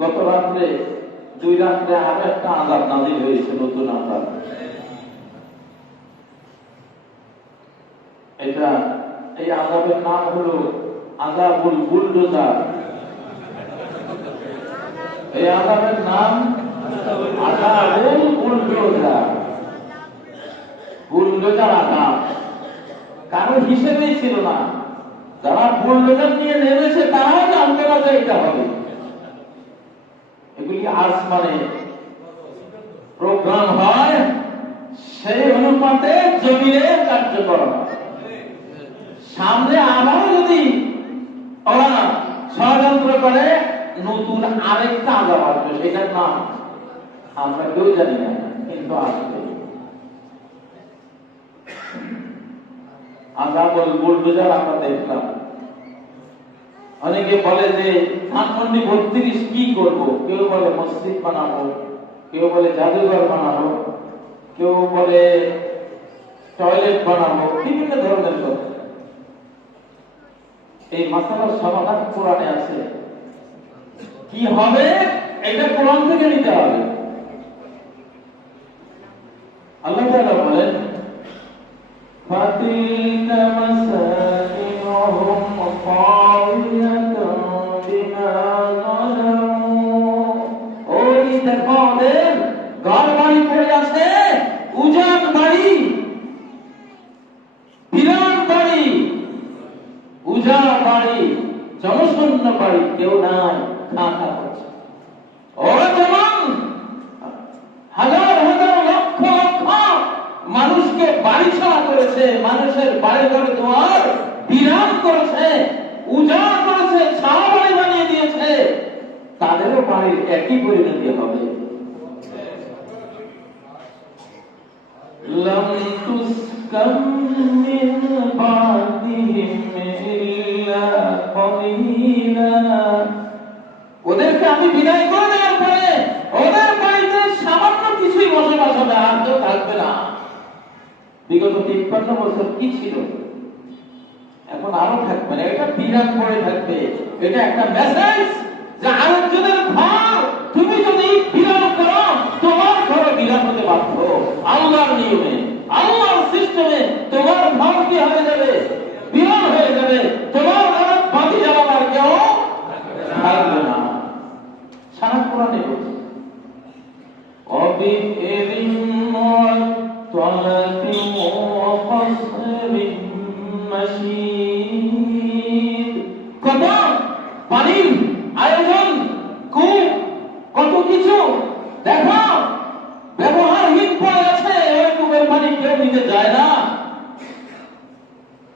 গত রাত্রে 2 রাত্রে আরো একটা আযাব নাযিল হয়েছে, নতুন আযাব। এটা এই আযাবের নাম হলো আযাবুল বুলডোজার। এই আযাবের নাম আযাবুল বুলডোজার। বুলডোজার আযাব কারো হিসেবেই ছিল না। যারা বুলডোজার নিয়ে নেমেছে তারাও জানতে না যে এটা হবে। এগুলি আসমানে প্রোগ্রাম হয়, সেই অনুপাতে জমিনে কার্যকর হয়। সামনে আবার যদি ওরা ষড়যন্ত্র করে, নতুন আরেকটা আযাব আসবে, সেটার নাম আমরা কেউ জানি না, কিন্তু আসবে। আযাবুল বুলডোজার আমরা দেখলাম। অনেকে বলে যে ধানমন্ডি 32 কি করব, কেউ বলে মসজিদ বানাবো, কেউ বলে জাদুঘর বানাবো, কেউ বলে টয়লেট বানাবো, বিভিন্ন ধরনের কথা। এই মাসালার সমাধান কোরআনে আছে। কি হবে এটা কোরআন থেকে নিতে হবে। আল্লাহ তাআলা বলেন, ফাতিলকা মাসাকিনুহুম খাওয়ায়াতান বিমা যালামু। ওই দেখো ওদের ঘর বাড়ি পড়ে আছে, উজান বাড়ি, বিরাট বাড়ি, উজান বাড়ি, জনশূন্য বাড়ি, কেউ নাই, খাতা করছে। ওরা যেমন হাজার হাজার লক্ষ লক্ষ মানুষকে বাড়ি ছাড়া করেছে, মানুষের বাড়ি ঘরে দুয়ার বিরাম করেছে, উজাড় করেছে, ছাড়া বাড়ি বানিয়ে দিয়েছে, তাদেরও বাড়ির একই পরিণতি হবে। লাম তুসকাম মিন বাদিহিম ইল্লা কলিলা। ওদেরকে আমি বিদায় করে দেওয়ার পরে ওদের বাড়িতে সামান্য কিছুই বসবাস হবে, আর কেউ থাকবে না। বিগত 53 বছর কি ছিল, এখন আরো থাকবে না। এটা বিরাট করে থাকবে। এটা একটা মেসেজ যে আরেকজনের ঘর তুমি যদি বিরাট করো, তোমার ঘর বিরাট হতে বাধ্য। আল্লাহর নিয়মে, আল্লাহর সিস্টেমে তোমার ঘর কি হয়ে যাবে, বিরাট হয়ে যাবে। তোমার ঘরে বাকি যাওয়ার কেউ থাকবে না। সারা কোরআনে বলছে অবিহিরিম ওয়ালাতি ওয়াকসরিম মাশীদ। কত পানির আয়োজন, কূপ, কত কিছু দেখো ব্যবহারহীন পড়ে আছে। ওই কূপের পানি কেউ নিতে যায় না।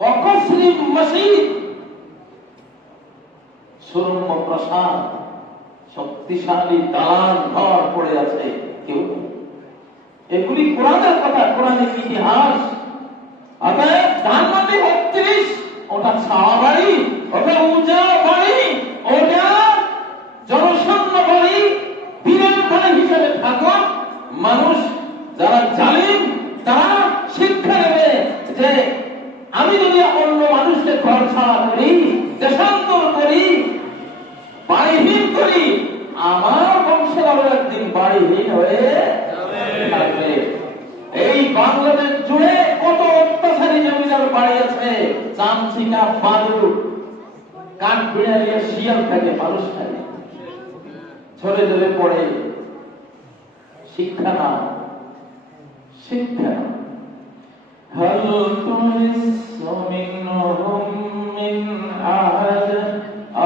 ওয়াকসরিম মাশীদ, সুরম্য প্রাসাদ, শক্তিশালী দালান ঘর পড়ে আছে, কেউ। এগুলি কোরআনের কথা, কোরআনের ইতিহাস। অতএব ধানমন্ডি 32 ওটা ছাওয়া বাড়ি, ওটা উঁচা বাড়ি, ওটা জনশূন্য বাড়ি, বিরাট বাড়ি হিসেবে থাকুক। মানুষ যারা জালিম তারা শিক্ষা নেবে যে আমি যদি অন্য মানুষকে ঘর ছাড়া করি, দেশান্তর করি, বাড়িহীন করি, আমার বংশের আরো একদিন বাড়িহীন হয়ে থাকবে। এই বাংলাদেশ জুড়ে কত অত্যাচারী জমিদার বাড়ি আছে, চামচিকা, বাদুর, কাঠ বিড়ালিয়া, শিয়াল থাকে, মানুষ থাকে, ঝরে ঝরে পড়ে। শিক্ষা না, শিক্ষা না। হাল তুমিসু মিনহুম মিন আহাদ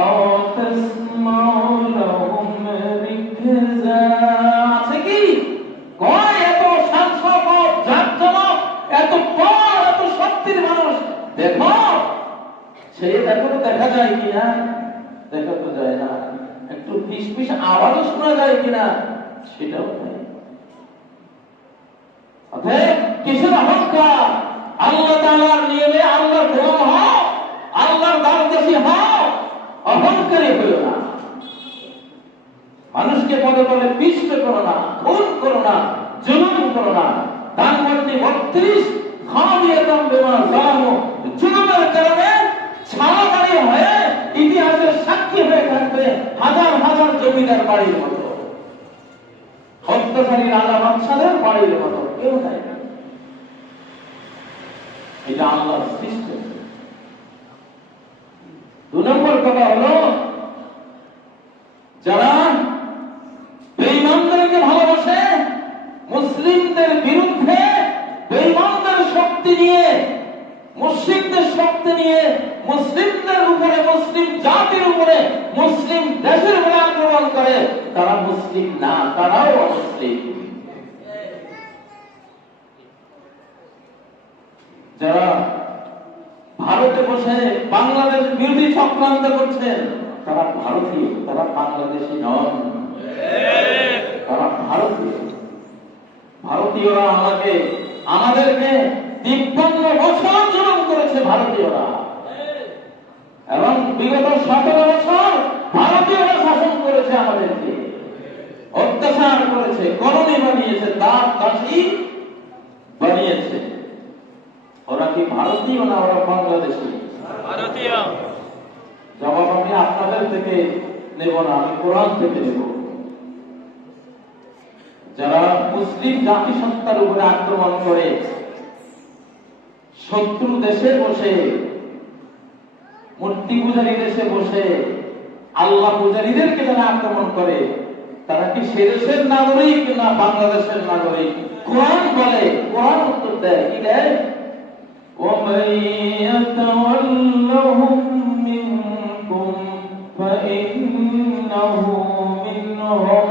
আও তাসমাউ লাহুম রিকজা। আছে কি কয় এত শাসক, জাতজনক, এত বড়, এত শক্তির মানুষ দেখো, সে দেখো তো দেখা যায় কিনা, দেখা তো যায় না। একটু ফিসফিস আওয়াজও শোনা যায় কিনা, সেটাও নেই। অতএব কিসের অহংকার? আল্লাহ তাআলার নিয়মে আল্লাহর গোলাম হও, আল্লাহর দাসদাসী হও, অহংকারী হইও না। মানুষকে পদে পদে পিষ্ট করো না, খুন করো না, জুলুম করো না। ধানমন্ডি 32 খাওয়াবিয়াতাম বিমা যালামু, জুলুমের কারণে ছাড়া বাড়ি হয়ে ইতিহাসের সাক্ষী হয়ে থাকবে। হাজার হাজার জমি জমিদার বাড়ির মতো, অত্যাচারী রাজা বাদশাদের বাড়ির মতো কেউ নাই। এটা আল্লাহর সৃষ্টি। 2 নম্বর কথা হলো, যারা বেঈমানদেরকে ভালোবাসে, মুসলিমদের বিরুদ্ধে বেঈমানদের শক্তি নিয়ে, মুশরিকদের শক্তি নিয়ে মুসলিমদের উপরে, মুসলিম জাতির উপরে, মুসলিম দেশের উপরে আক্রমণ করে, তারা মুসলিম না, তারাও অমুসলিম। যারা ভারতে বসে বাংলাদেশ বিরোধী চক্রান্ত করছেন, তারা ভারতীয়, তারা বাংলাদেশী নন, তারা ভারতীয়। ভারতীয়রা আমাদেরকে 53 বছর জুলুম করেছে ভারতীয়রা, এবং বিগত 17 বছর ভারতীয়রা শাসন করেছে, আমাদেরকে অত্যাচার করেছে, কলোনি বানিয়েছে, দাসী বানিয়েছে। ওরা কি ভারতীয় না ওরা বাংলাদেশী? ভারতীয়। জবাব আমি আপনাদের থেকে নেব না, আমি কোরআন থেকে নেব। যারা মুসলিম জাতিসত্তার উপরে আক্রমণ করে, শত্রু দেশে বসে, মূর্তি পূজারী দেশে বসে আল্লাহ পূজারীদেরকে যারা আক্রমণ করে, তারা কি সে দেশের নাগরিক না বাংলাদেশের নাগরিক? কোরআন বলে, কোরআন উত্তর দেয়, কি দেয়? وَمَن يَتَوَلَّهُم مِّنكُمْ فَإِنَّهُ مِنْهُمْ।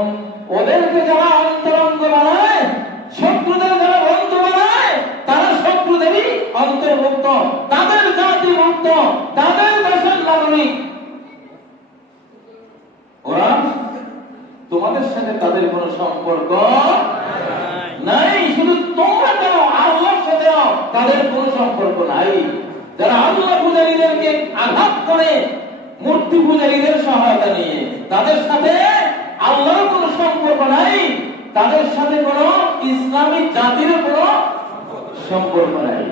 ওদেরকে যারা অন্তরঙ্গ বানায়, শত্রুদের যারা বন্ধু বানায়, তারা শত্রুদেরই অন্তর্ভুক্ত, তাদের জাতিভুক্ত, তাদের দেশের নাগরিক। ওরা, তোমাদের সাথে তাদের কোনো সম্পর্ক নাই, শুধু তোমরা কেন আল্লাহর সাথে তাদের কোনো সম্পর্ক নাই। যারা আল্লাহ পূজারীদেরকে আঘাত করে, মূর্তি পূজারীদের সহায়তা নিয়ে, তাদের সাথে আল্লাহর কোনো সম্পর্ক নাই, তাদের সাথে কোনো ইসলামিক জাতির কোনো সম্পর্ক নাই।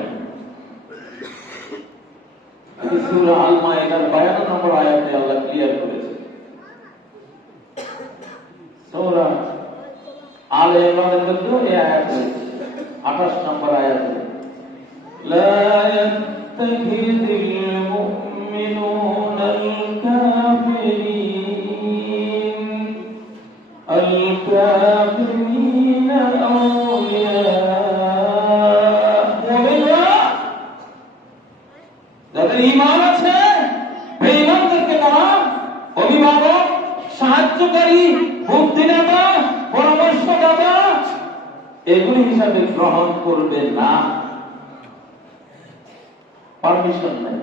সূরা আল মায়েদার 52 নম্বর আয়াতে আল্লাহ ক্লিয়ার করেছে। সূরা আলে ইমরানের মধ্যে এই আয়াত 28 নম্বর আয়াতে, লা ইয়াত্তাখিযুল মুমিনুনাল কাফিরিনা আউলিয়া। মুমিনরা, যাদের ঈমান আছে, বেঈমানদেরকে তারা অভিভাবক, সাহায্যকারী, বুদ্ধিদাতা, পরামর্শদাতা এগুলি হিসাবে গ্রহণ করবে না, পারমিশন নাই।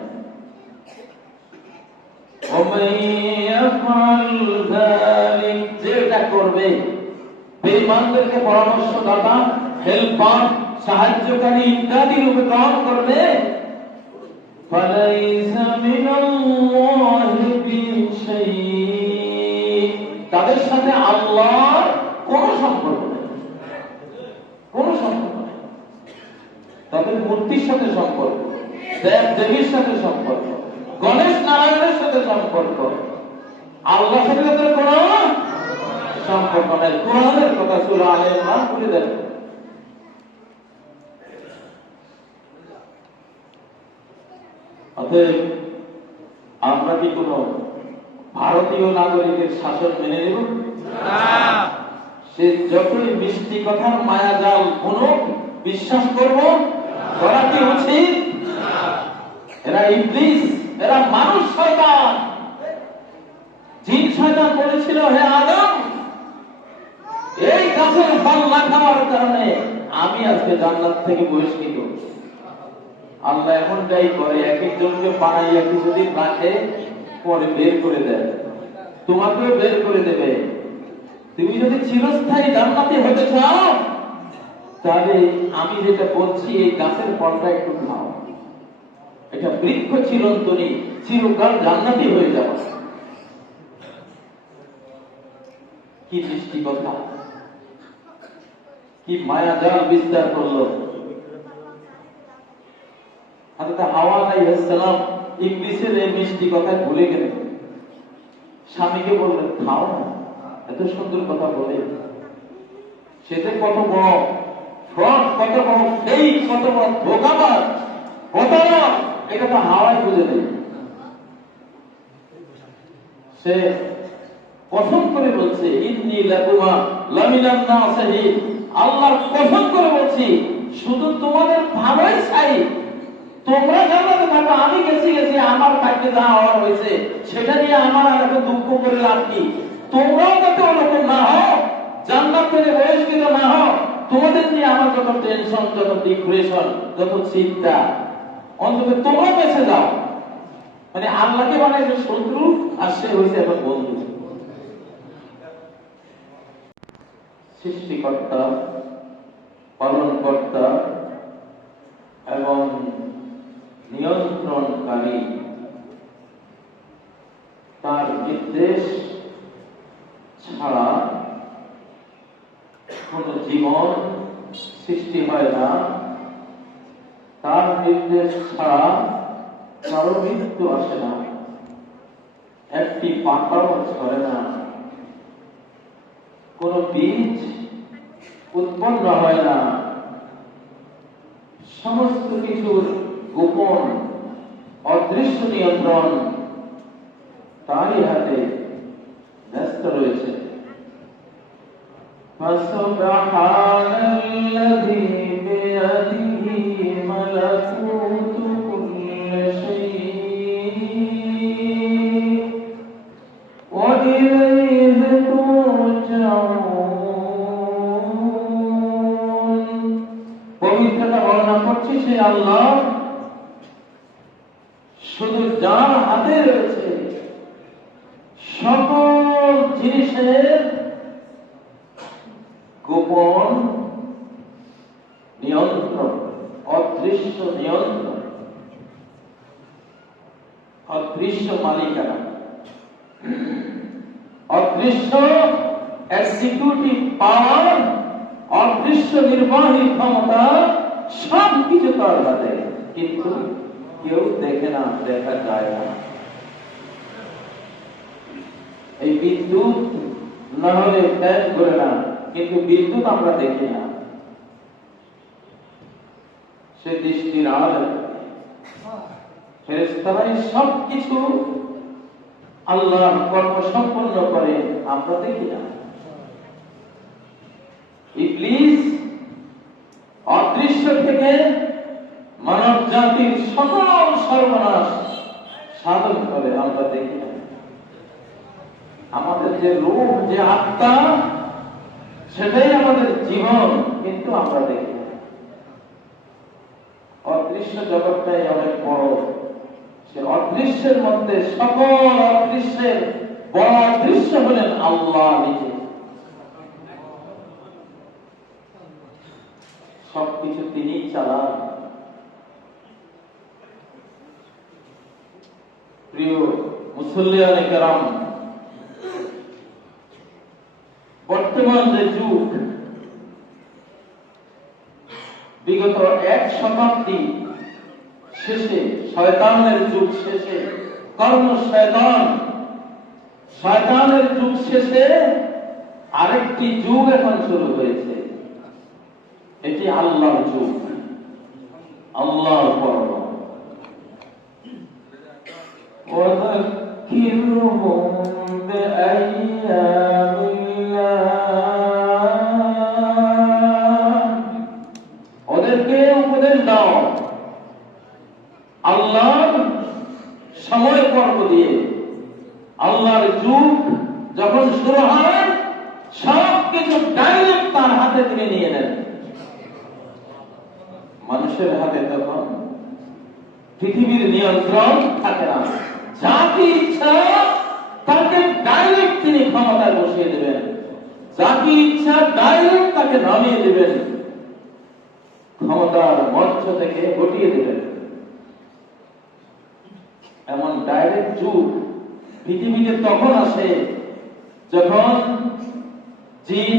যেটা করবে, বেঈমানদেরকে পরামর্শদাতা, হেল্পার, সাহায্যকারী ইত্যাদি রূপে গ্রহণ করবে, তাদের সাথে আল্লাহর কোন সম্পর্ক নেই, কোন সম্পর্ক নেই। তাদের মূর্তির সাথে সম্পর্ক, দেব দেবীর সাথে সম্পর্ক, গণেশ নারায়ণের সাথে সম্পর্ক, আল্লাহর সাথে তাদের কোন সম্পর্ক নেই। কোরআনের কথা সূরা আলে ইমরান পড়ে দেন। অতএব আমরা কি কোন ভারতীয় নাগরিকের শাসন মেনে নেব? সে যতই মিষ্টি কথার মায়াজাল বুনুক, বিশ্বাস করব? করা কি উচিত? এরা ইবলিস, এরা মানুষ শয়তান। জিন শয়তান বলেছিল, হে আদম, এই গাছের ফল না খাওয়ার কারণে আমি আজকে জান্নাত থেকে বহিষ্কৃত। আল্লাহ এমনটাই করে, এক একজনকে বানাইয়া কিছুদিন রাখে, পরে বের করে দেয়, তোমাকেও বের করে দেবে। তুমি যদি চিরস্থায়ী জান্নাতি হতে চাও, তাহলে আমি যেটা বলছি, এই গাছের ফলটা একটু খাও, এটা বৃক্ষ চিরন্তনী, চিরকাল জান্নাতি হয়ে যাও। কি মিষ্টি কথা, কি মায়াজাল বিস্তার করলো। হযরত হাওয়া আলাইহিস সালাম ইবলিসের এই মিষ্টি কথা ভুলে গেলেন, স্বামীকে বললেন, খাও না, এত সুন্দর কথা বলে, সেটা কত বড় ফ্রড, কত বড় ফেক, কত বড় ধোঁকাবাজ, প্রতারক, এটা তো হাওয়ায় বুঝে নেই। সে কসম করে বলছে, ইন্নী লাকুমা লামিনান নাসিহিন, আল্লাহর কসম করে বলছি শুধু তোমাদের ভালোই চাই। তোমরা জান্নাতে থাকো, আমি গেছি আমার ভাগ্যে যা হওয়ার হয়েছে সেটা নিয়ে আমার আর এত দুঃখ করে লাভ কি। তোমরাও যাতে ওরকম না হও, জান্নাত থেকে বহিষ্কৃত না হও, তোমাদের নিয়ে আমার যত টেনশন, যত ডিপ্রেশন, যত চিন্তা, অন্তত তোমরা বেঁচে যাও। মানে আল্লাহকে বানাইছে শত্রু, আর সে হয়েছে এখন বন্ধু। সৃষ্টিকর্তা, পালনকর্তা এবং নিয়ন্ত্রণকারী, তার নির্দেশ ছাড়া কোন জীবন সৃষ্টি হয় না, তার নির্দেশ ছাড়া কারো মৃত্যু আসে না, একটি পাতাও ছড়ে না, কোন বীজ উৎপন্ন হয় না, সমস্ত কিছুর গোপন অদৃশ্য নিয়ন্ত্রণ তারই হাতে ব্যস্ত রয়েছে। ফাসুবহানাল্লাযী বিয়াদিহি মালাকুতু কুল্লি শাইইন ওয়া ইলাইহি তুরজাউন। পবিত্রতা বর্ণনা করছি সে আল্লাহ, শুধু যার হাতে রয়েছে সকল জিনিসের গোপন নিয়ন্ত্রণ, অদৃশ্য নিয়ন্ত্রণ, অদৃশ্য মালিকানা, অদৃশ্য এক্সিকিউটিভ পাওয়ার, অদৃশ্য নির্বাহী ক্ষমতা, সব কিছু তার হাতে, কিন্তু কেউ দেখে না, দেখা যায় না। এই বিদ্যুৎ না হলে ফ্যান ঘুরে না, কিন্তু বিদ্যুৎ আমরা দেখি না। সে দৃষ্টির আড়ালে ফেরেশতারাই সবকিছু আল্লাহর কর্ম সম্পন্ন করে, আমরা দেখি না। ইবলিস অদৃশ্য থেকে মানব জাতির সকল সর্বনাশ সাধন করে, আমরা দেখি না। আমাদের যে রূহ, যে আত্মা, সেটাই আমাদের জীবন, কিন্তু আমরা দেখি না। অদৃশ্য জগৎটাই অনেক বড়। সে অদৃশ্যের মধ্যে সকল অদৃশ্যের বড় অদৃশ্য হলেন আল্লাহ নিজে। সবকিছু তিনি চালান। প্রিয় মুসল্লিয়ানে কেরাম, বর্তমান যে যুগ, বিগত এক শতাব্দী শেষে, শয়তানের যুগ শেষে, কর্ম শয়তান, শয়তানের যুগ শেষে আরেকটি যুগ এখন শুরু হয়েছে। এটি আল্লাহর যুগ, আল্লাহর পর্ব। ওদেরকে উপদেশ দাও আল্লাহর সময় পর্ব দিয়ে। আল্লাহর যুগ যখন শুরু হয়, সবকিছু ডাইরেক্ট তার হাতে তিনি নিয়ে নেন। মানুষের হাতে তখন পৃথিবীর নিয়ন্ত্রণ থাকে না। যাকে ইচ্ছা তাকে ডাইরেক্ট তিনি ক্ষমতায় বসিয়ে দেবেন, যাকে ইচ্ছা ডাইরেক্ট তাকে নামিয়ে দেবেন, ক্ষমতার মঞ্চ থেকে হটিয়ে দেবেন। এমন ডাইরেক্ট যুগ পৃথিবীতে তখন আসে যখন জিন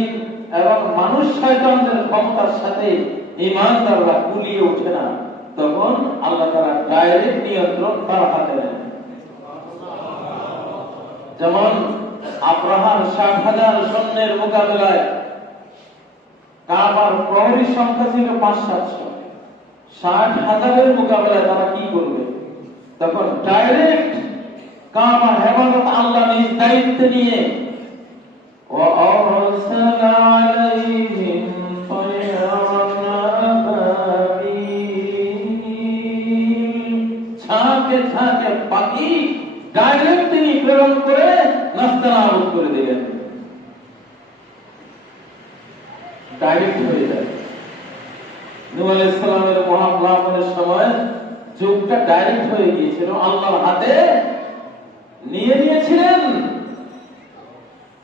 এবং মানুষ শয়তানদের ক্ষমতার সাথে ঈমানদাররা কুলিয়ে ওঠে না, তখন আল্লাহ তাআলা ডাইরেক্ট নিয়ন্ত্রণ তার হাতে নেন। যেমন আব্রাহার 60,000 সৈন্যের মোকাবেলায় কাবার প্রহরী সংখ্যা ছিল 500-700। 60,000-এর মোকাবেলায় তারা কি করবে? তখন ডাইরেক্ট কাবার হেফাজত আল্লাহ নিজ দায়িত্বে নিয়ে وَأَرْسَلَ عَلَيْهِمْ طَيْرًا أَبَابِيلَ ঝাঁকে ঝাঁকে পাখি ডাইরেক্ট তিনি প্রেরণ করে নাস্তানাবুদ করে দিলেন। ডাইরেক্ট হয়ে যায়। নূহ আলাইহিস সালামের মহাপ্লাবনের সময় যুগটা ডাইরেক্ট হয়ে গিয়েছিল, আল্লাহর হাতে নিয়ে নিয়েছিলেন।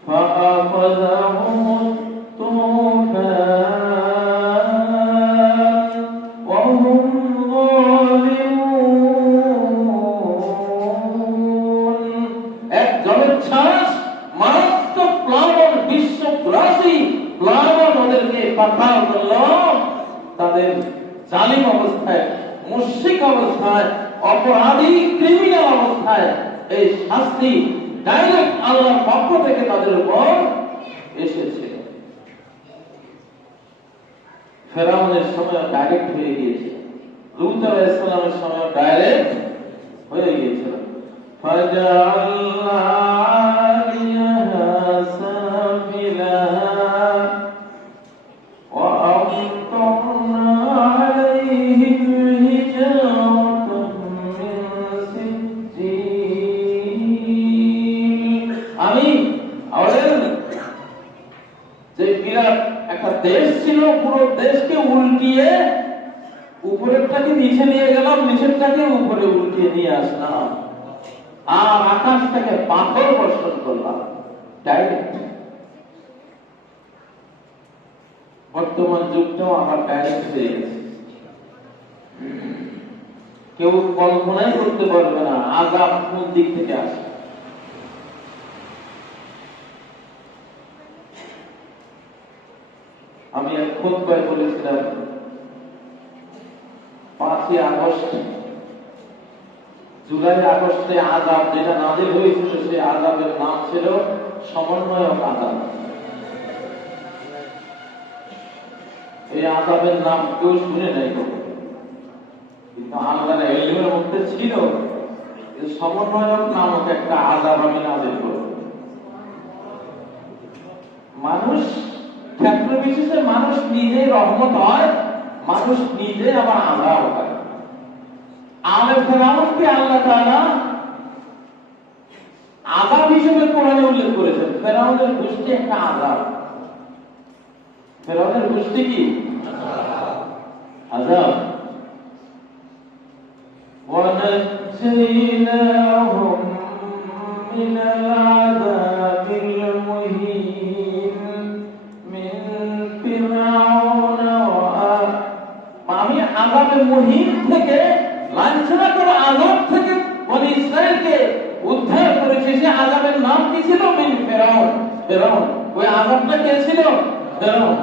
فأخذهم الطوفان وهم ظالمون এক জলোচ্ছ্বাস মারাত্মক প্লাবন, বিশ্বগ্রাসী প্লাবন ওদেরকে পাঠাল করল। তাদের জালিম অবস্থায়, মুশরিক অবস্থায়, অপরাধী ক্রিমিনাল অবস্থায় এই শাস্তি ডাইরেক্ট আল্লাহর পক্ষ থেকে তাদের উপর এসেছে। ফেরাউনের সময় ডাইরেক্ট হয়ে গিয়েছে, লূত আলাইহিস সালামের সময় ডাইরেক্ট হয়ে গিয়েছিল। ফাজাআলনা আলিয়াহা সাফিলাহা ওয়া আমতারনা আলাইহিম হিজারাতাম মিন সিজ্জিল। আমি আমাদের যে বিরাট একটা দেশ ছিল, পুরো দেশকে উল্টিয়ে উপরেরটাকে নিচে নিয়ে গেলাম, নিচেরটাকে উপরে উল্টিয়ে নিয়ে আসলাম, আর আকাশ থেকে পাথর বর্ষণ করলাম ডাইরেক্ট। বর্তমান যুগটাও আমার ডাইরেক্ট হয়ে গেছে। কেউ কল্পনাই করতে পারবে না আযাব কোন দিক থেকে আসে। আমি এক খুতবায় বলেছিলাম 5ই আগস্ট, জুলাই আগস্টে আযাব যেটা নাযিল হয়েছিল, সেই আযাবের নাম ছিল সমন্বয়ক আযাব। এই আযাবের নাম কেউ শুনে নাই, কিন্তু আল্লাহর ইলমের মধ্যে ছিল যে সমন্বয়ক নামক একটা আযাব আমি নাযিল করব। মানুষ ক্ষেত্র বিশেষে মানুষ নিজে রহমত হয়, মানুষ নিজে আবার আযাব হয়। আলে ফেরাউনকে আল্লাহ তাআলা আযাব হিসেবে কোরআনে উল্লেখ করেছেন। ফেরাউনের গোষ্ঠী একটা আযাব। ফেরাউনের গোষ্ঠী কি আযাব। وَنَجَّيْنَاهُمْ مِنَ الْعَذَابِ الْمُهِينِ مِنْ فِرْعَوْنَ আমি আযাবের মুহিন থেকে, লাঞ্ছনা করা আযাব থেকে বনি ইসরাইলকে উদ্ধার করেছি। সে আযাবের নাম কি ছিল? মিন ফিরাউন। ফিরাউন, ওই আযাবটা কে ছিল? ফিরাউন।